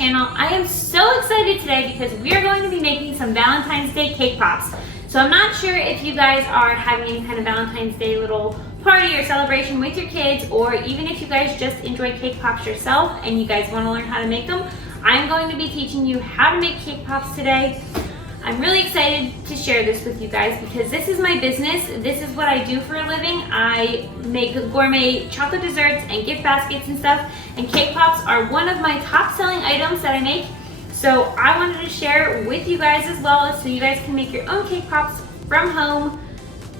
channel. I am so excited today because we are going to be making some Valentine's Day cake pops. So I'm not sure if you guys are having any kind of Valentine's Day little party or celebration with your kids, or even if you guys just enjoy cake pops yourself and you guys want to learn how to make them. I'm going to be teaching you how to make cake pops today. I'm really excited to share this with you guys because this is my business. This is what I do for a living. I make gourmet chocolate desserts and gift baskets and stuff, and cake pops are one of my top selling items that I make. So I wanted to share with you guys as well, so you guys can make your own cake pops from home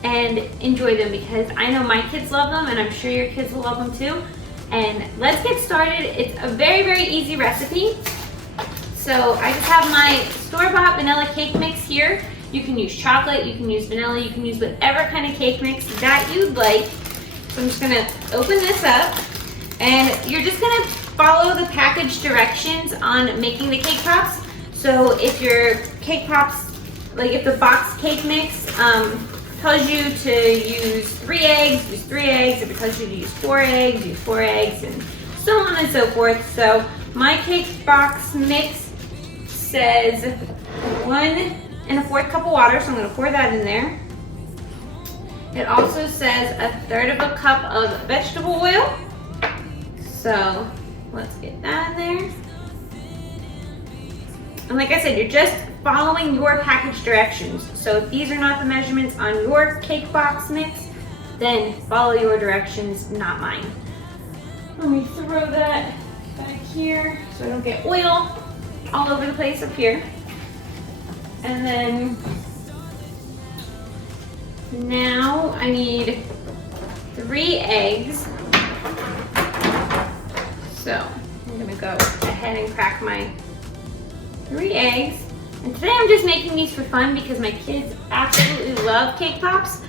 and enjoy them, because I know my kids love them and I'm sure your kids will love them too. And let's get started. It's a very, very easy recipe. So I just have my store-bought vanilla cake mix here. You can use chocolate, you can use vanilla, you can use whatever kind of cake mix that you'd like. So I'm just gonna open this up, and you're just gonna follow the package directions on making the cake pops. So if your cake pops, like if the box cake mix tells you to use 3 eggs, use 3 eggs. If it tells you to use 4 eggs, use 4 eggs, and so on and so forth. So my cake box mix says 1 1/4 cup of water, so I'm going to pour that in there. It also says 1/3 cup of vegetable oil. So let's get that in there. And like I said, you're just following your package directions. So if these are not the measurements on your cake box mix, then follow your directions, not mine. Let me throw that back here so I don't get oil all over the place up here. And then now I need 3 eggs. So I'm gonna go ahead and crack my 3 eggs. And today I'm just making these for fun because my kids absolutely love cake pops.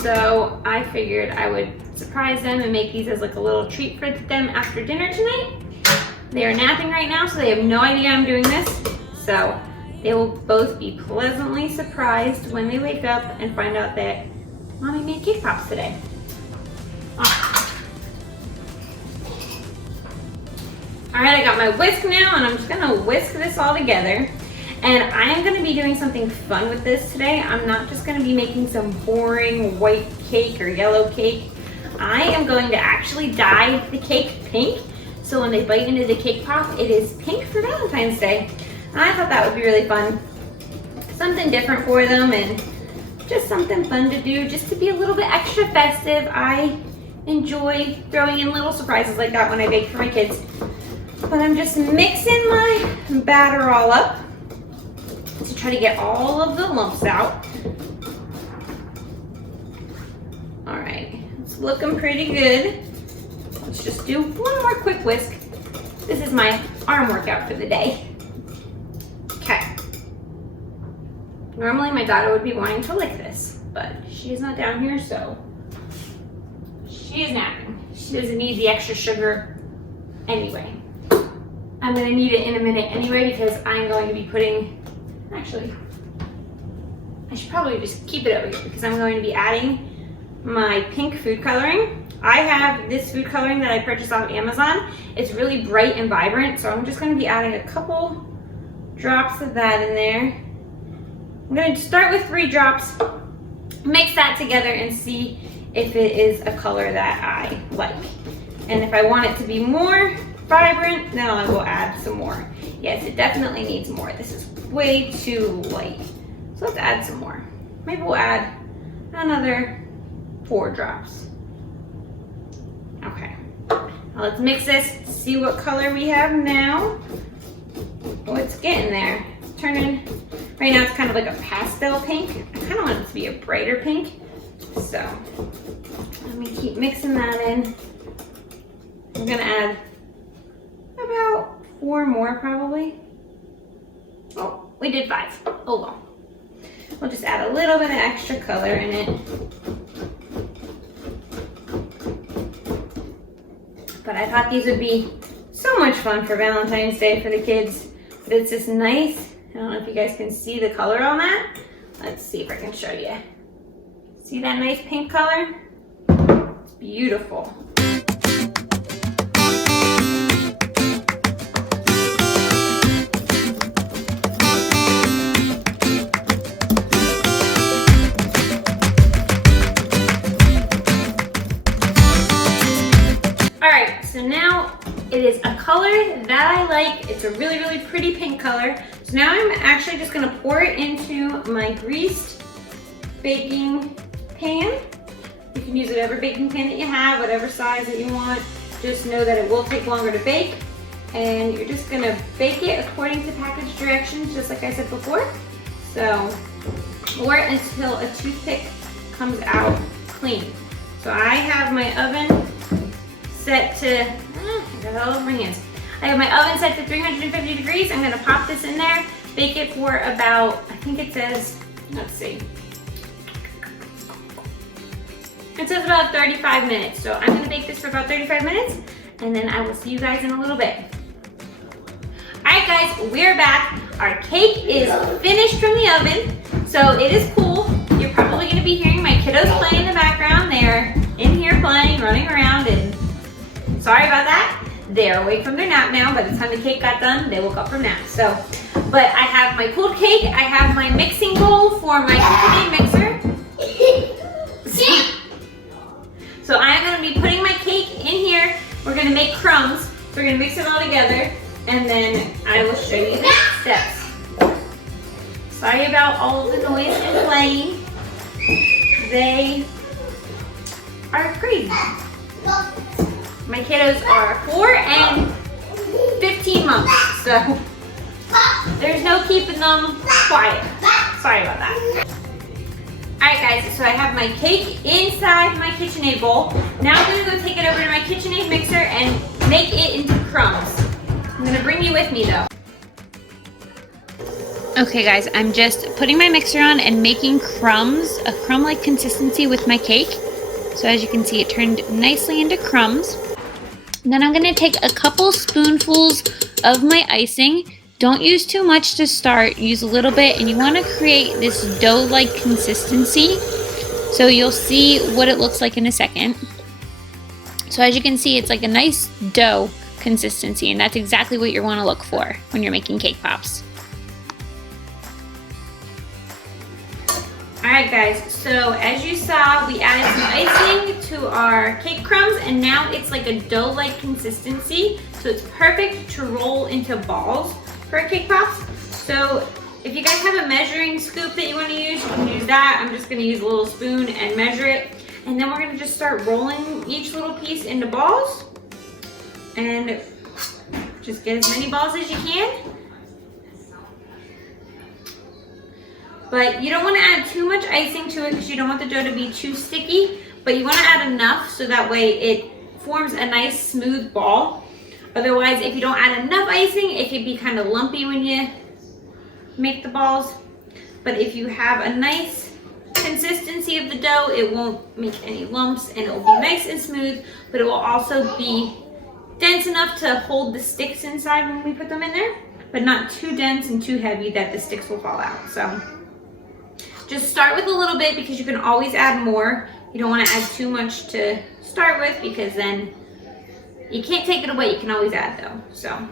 So I figured I would surprise them and make these as like a little treat for them after dinner tonight. They are napping right now, so they have no idea I'm doing this. So they will both be pleasantly surprised when they wake up and find out that Mommy made cake pops today. Oh. All right, I got my whisk now, and I'm just gonna whisk this all together. And I am gonna be doing something fun with this today. I'm not just gonna be making some boring white cake or yellow cake. I am going to actually dye the cake pink, so when they bite into the cake pop, it is pink for Valentine's Day. And I thought that would be really fun. Something different for them, and just something fun to do, just to be a little bit extra festive. I enjoy throwing in little surprises like that when I bake for my kids. But I'm just mixing my batter all up to try to get all of the lumps out. All right, it's looking pretty good. Let's just do one more quick whisk. This is my arm workout for the day. Okay. Normally my daughter would be wanting to lick this, but she's not down here, so she is napping. She doesn't need the extra sugar anyway. I'm gonna need it in a minute anyway because I'm going to be putting, actually, I should probably just keep it over here because I'm going to be adding my pink food coloring. I have this food coloring that I purchased off Amazon. It's really bright and vibrant, so I'm just gonna be adding a couple drops of that in there. I'm gonna start with 3 drops, mix that together and see if it is a color that I like. And if I want it to be more vibrant, then I will add some more. Yes, it definitely needs more. This is way too light. So let's add some more. Maybe we'll add another 4 drops. Okay, now let's mix this, see what color we have now. Oh, it's getting there. It's turning, right now it's kind of like a pastel pink. I kind of want it to be a brighter pink. So let me keep mixing that in. I'm gonna add about 4 more probably. Oh, we did 5. Oh well. We'll just add a little bit of extra color in it. But I thought these would be so much fun for Valentine's Day for the kids. But it's just nice. I don't know if you guys can see the color on that. Let's see if I can show you. See that nice pink color? It's beautiful. All right, so now it is a color that I like. It's a really, really pretty pink color. So now I'm actually just gonna pour it into my greased baking pan. You can use whatever baking pan that you have, whatever size that you want. Just know that it will take longer to bake. And you're just gonna bake it according to package directions, just like I said before. So, or until a toothpick comes out clean. So I have my oven set to, I got it all over my hands. I have my oven set to 350 degrees. I'm gonna pop this in there, bake it for about, I think it says, let's see. It says about 35 minutes. So I'm gonna bake this for about 35 minutes and then I will see you guys in a little bit. All right guys, we're back. Our cake is finished from the oven. So it is cool. You're probably gonna be hearing my kiddos playing in the background. They're in here playing, running around, and sorry about that. They're awake from their nap now. By the time the cake got done, they woke up from nap. So, but I have my cooled cake. I have my mixing bowl for my KitchenAid mixer. So I'm gonna be putting my cake in here. We're gonna make crumbs. We're gonna mix it all together, and then I will show you the next steps. Sorry about all the noise and playing. They are crazy. My kiddos are 4 and 15 months, so there's no keeping them quiet. Sorry about that. Alright guys, so I have my cake inside my KitchenAid bowl. Now I'm gonna go take it over to my KitchenAid mixer and make it into crumbs. I'm gonna bring you with me though. Okay guys, I'm just putting my mixer on and making crumbs, a crumb-like consistency with my cake. So as you can see, it turned nicely into crumbs. And then I'm gonna take a couple spoonfuls of my icing. Don't use too much to start, use a little bit, and you wanna create this dough-like consistency. So you'll see what it looks like in a second. So as you can see, it's like a nice dough consistency, and that's exactly what you wanna look for when you're making cake pops. Alright guys, so as you saw, we added some icing to our cake crumbs, and now it's like a dough-like consistency. So it's perfect to roll into balls for a cake pops. So if you guys have a measuring scoop that you want to use, you can use that. I'm just going to use a little spoon and measure it. And then we're going to just start rolling each little piece into balls. And just get as many balls as you can. But you don't want to add too much icing to it because you don't want the dough to be too sticky. But you want to add enough so that way it forms a nice smooth ball. Otherwise, if you don't add enough icing, it can be kind of lumpy when you make the balls. But if you have a nice consistency of the dough, it won't make any lumps and it will be nice and smooth, but it will also be dense enough to hold the sticks inside when we put them in there, but not too dense and too heavy that the sticks will fall out. So just start with a little bit because you can always add more. You don't want to add too much to start with because then you can't take it away. You can always add though. So.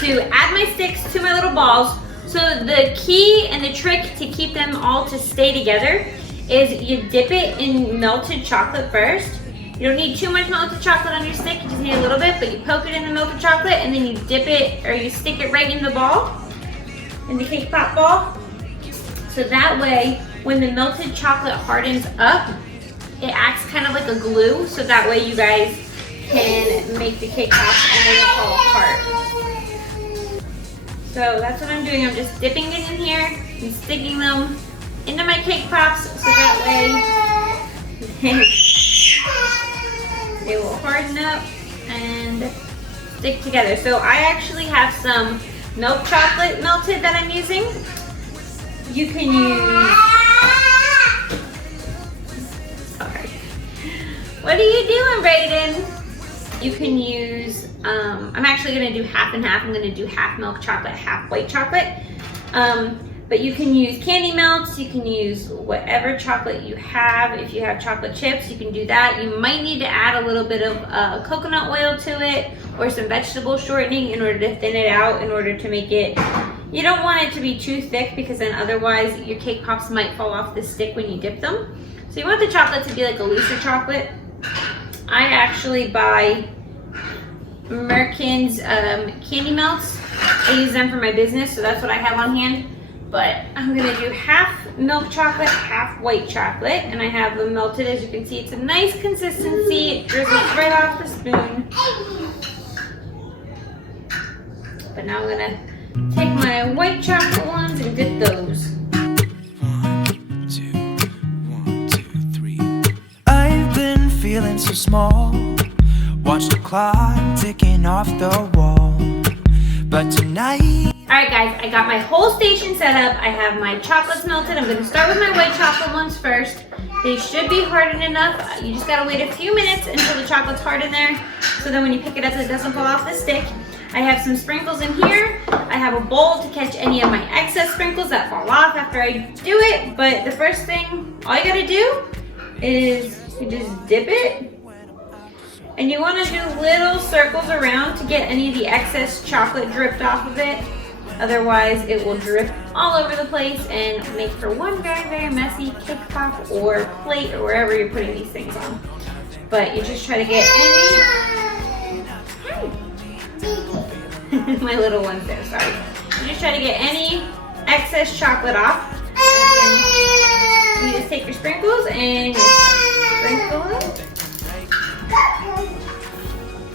To add my sticks to my little balls. So the key and the trick to keep them all to stay together is you dip it in melted chocolate first. You don't need too much melted chocolate on your stick, you just need a little bit, but you poke it in the melted chocolate and then you dip it or you stick it right in the ball, in the cake pop ball. So that way, when the melted chocolate hardens up, it acts kind of like a glue, so that way you guys can make the cake pops and they don't fall apart. So that's what I'm doing. I'm just dipping it in here and sticking them into my cake pops so that way they will harden up and stick together. So I actually have some milk chocolate melted that I'm using. You can use... Sorry. What are you doing, Brayden? You can use, I'm actually gonna do half and half. I'm gonna do half milk chocolate, half white chocolate. But you can use candy melts, you can use whatever chocolate you have. If you have chocolate chips, you can do that. You might need to add a little bit of coconut oil to it or some vegetable shortening in order to thin it out, in order to make it, you don't want it to be too thick because then otherwise your cake pops might fall off the stick when you dip them. So you want the chocolate to be like a looser chocolate. I actually buy Merkin's candy melts. I use them for my business, so that's what I have on hand. But I'm gonna do half milk chocolate, half white chocolate, and I have them melted. As you can see, it's a nice consistency. It drizzles right off the spoon. But now I'm gonna take my white chocolate ones and dip those. 1, 2, 3. I've been feeling so small. Watch the clock ticking off the wall. But tonight. Alright guys, I got my whole station set up. I have my chocolates melted. I'm going to start with my white chocolate ones first. They should be hardened enough. You just got to wait a few minutes until the chocolate's hard in there, so then when you pick it up it doesn't fall off the stick. I have some sprinkles in here. I have a bowl to catch any of my excess sprinkles that fall off after I do it. But the first thing, all you got to do is you just dip it. And you want to do little circles around to get any of the excess chocolate dripped off of it. Otherwise, it will drip all over the place and make for one very, very messy cake pop or plate or wherever you're putting these things on. But you just try to get any... My little one's there, sorry. You just try to get any excess chocolate off. And you just take your sprinkles and you sprinkle them.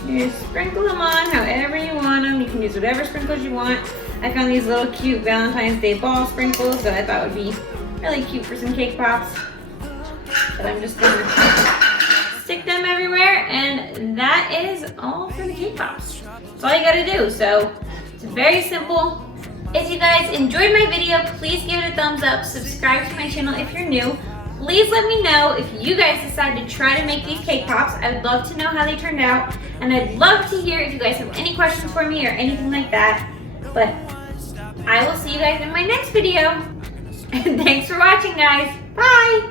You sprinkle them on however you want them. You can use whatever sprinkles you want. I found these little cute Valentine's Day ball sprinkles that I thought would be really cute for some cake pops. But I'm just gonna stick them everywhere, and that is all for the cake pops. That's all you gotta do. So it's very simple. If you guys enjoyed my video, please give it a thumbs up. Subscribe to my channel if you're new. Please let me know if you guys decide to try to make these cake pops. I would love to know how they turned out. And I'd love to hear if you guys have any questions for me or anything like that. But I will see you guys in my next video. And thanks for watching, guys. Bye.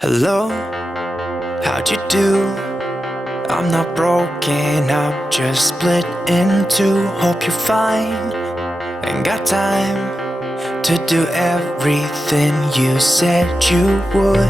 Hello, how'd you do? I'm not broken, I'm just split in two. Hope you're fine, ain't got time to do everything you said you would.